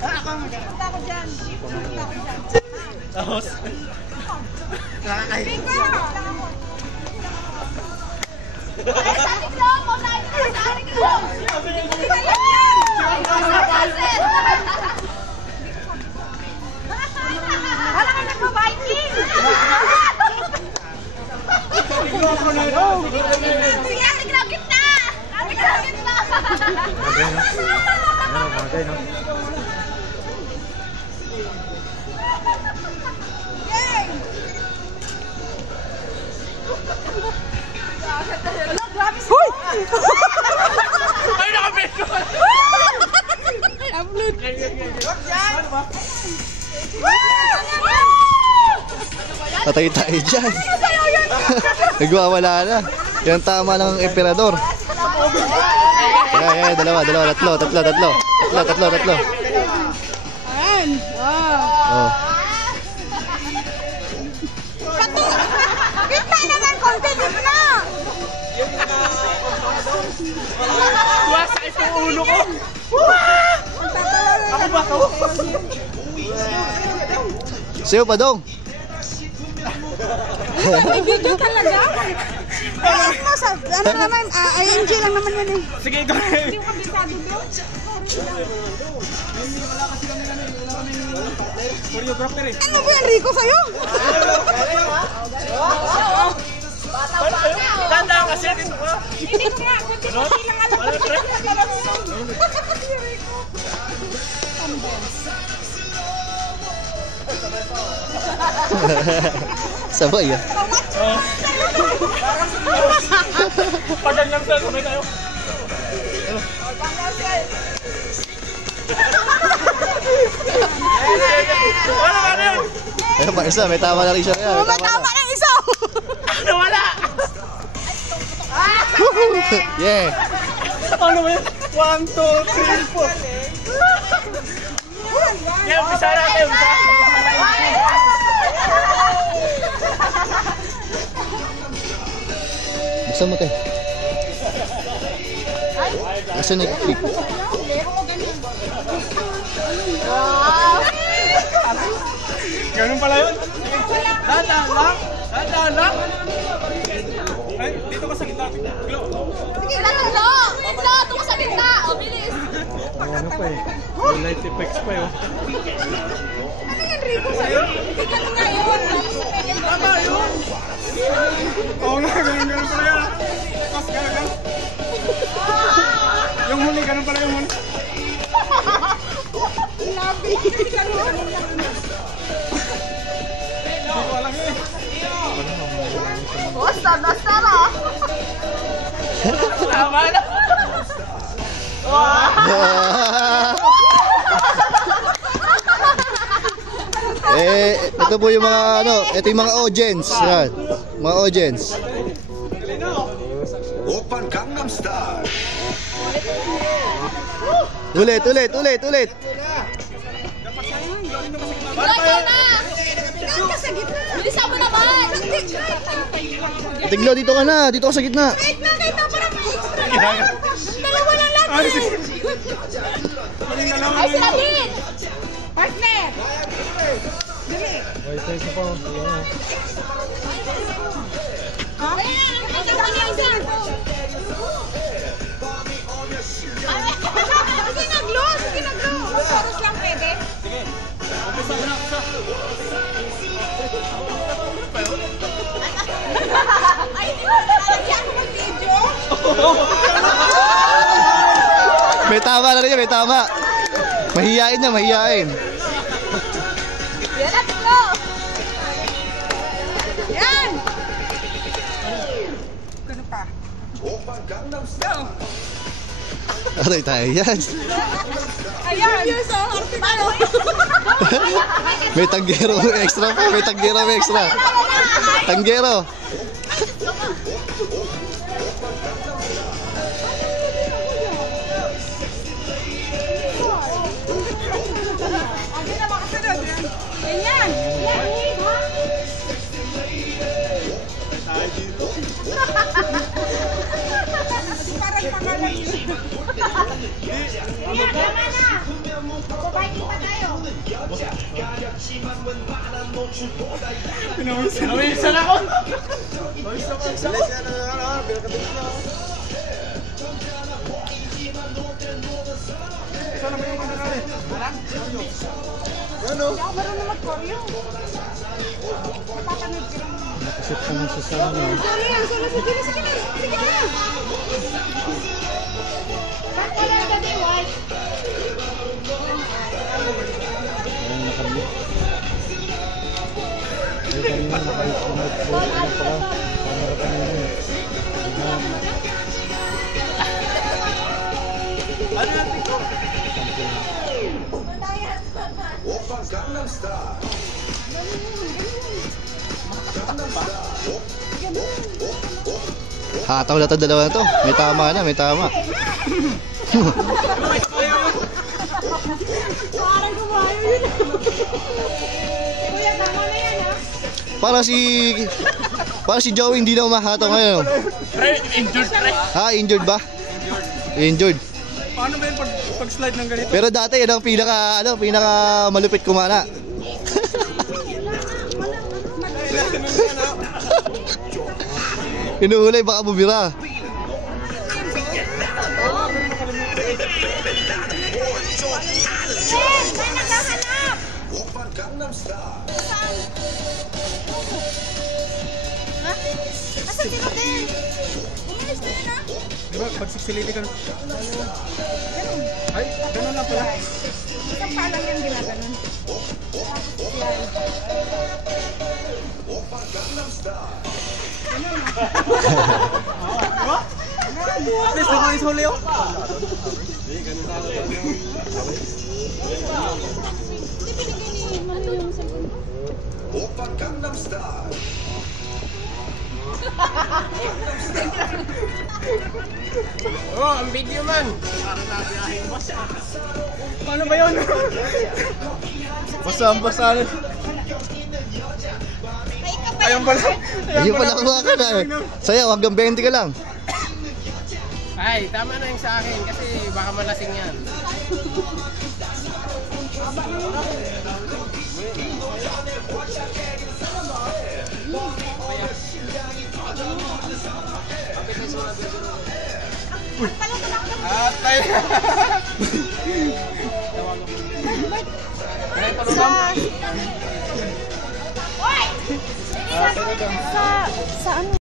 Punta ako dyan. Tapos? Nakakain. Ay, sa ating loob! Paunahin ko sa ating loob! Hindi ka lang yan! Wala ka nagpa-biking! Sige, ating lang gitna! Ating lang gitna! Bagay, no? Hoy! Ay, nakabit ko! Upload! Patay tayo dyan. Nagwawala na. Yan tama ng emperador. Yan, dalawa, tatlo. Ayan! Oh. Pati! Gitna naman! Konti gitna! Sumasakit yung ulo ko! Ako ba ito? Sayo pa dong. May video talaga? Ano mo sa... Ano naman? ING lang naman yun eh. Sige, ikaw na. Hindi ko kabisado doon. Choreographer eh. Ano ba yan, Rico, sa'yo? Tandaan kasi dito ko. Hindi ko nga. Kunti lang alam ko. Si Rico. Sabay ah. Paganyan ka, sabay tayo. Wala ka na yun! Ayun pa isa, may tama na rin siya. Oh, matama na isa! Nawala! Yeah. Ano ba yun? 1, 2, 3, 4. Yeah, umpisa natin, umpisa. Buksan mo tayo. Kasi nag-click. Ganun pala yun? Dahan lang. Ay, dito ka sa gitna. Sige, tatlo! Tatlo! Ito sa gitna! O, bilis! Ano pa eh? May light effects pa yun. Ano yan, Rico, sa'yo? Hindi ka nga yun! Tama yun! Oo nga, ganun pala yan. Tapos ganun. Yung huli, ganun pala yung huli. Labi! Hindi ko alam yun eh. Oh, sana! Tama na! Ito po yung mga ito yung mga audience. Yan. Mga audience. Oppan Gangnam Style. Ulit. Wala ka na! Ikaw ka sa gitna! Bilisan mo naman! Tiglo, dito ka na. Dito ka sa gitna. Wait na, kahit na parang may extra. Dalawa lang natin! Ay, sila din! Partner! Dali! Ha? Ikaw ka niya isa! Sige na-glow! Chorus lang pwede. Ay, hindi mo nalagyan ko mag-video? May tama na rin yan, may tama. Mahihain niya, mahihain. Yan, let's go! Yan! Ano pa? Oppan Gangnam Style. Aray tayo yan. Ayan! Ano? May tanggero extra pa. Tanggero. Ganyan! Parang pangalan. Magbabiking pa tayo. Pinawisan ako. Pinawisan ako. Sana ba yung namin? Ano? Hindi ako marunong mag-choreo. Napapanood ka lang. Nakasip ka na sa sana. Sorry yan, sorry. Sige na, sige na. Sige na. Ba't wala na din, white? Ayan, nakamit. Ay, kanina, nakamit. Camera kanina. Ano natin ko? Oppa Gangnam Style. Hataw na ito, dalawa na to. May tama na, may tama. Parang kumayo yun. Kuya, tama na yan, ha? Para si Joey hindi na umahataw ngayon. Injured pre. Ha, injured ba? Injured. Paano ba yun pag-slide ng ganito? Pero dati yan ang pinaka malupit kumana. Inuhulay baka bumira. May naghahanap! Oppa Gangnam Style. Ha? Asan si Rodel? Umalis na yun, ha? Diba, pag siksiliti ka. Ay, ganun lang pala. Isang palang yan ginaganon. Yan. Oppa Gangnam Style. At least ako is huli, oh. Hindi binigay ni Mami yung cellphone ko. Oppa Gangnam Style. Oh, ang video man. Paano ba yun? Basa. Ay, ikaw pa Ayun pala. Ayun pala kuha ka na eh. Sayaw, hanggang 20 ka lang. Ay, tama na yung sa akin kasi baka malasing yan. Atay. Oy! Sa ano?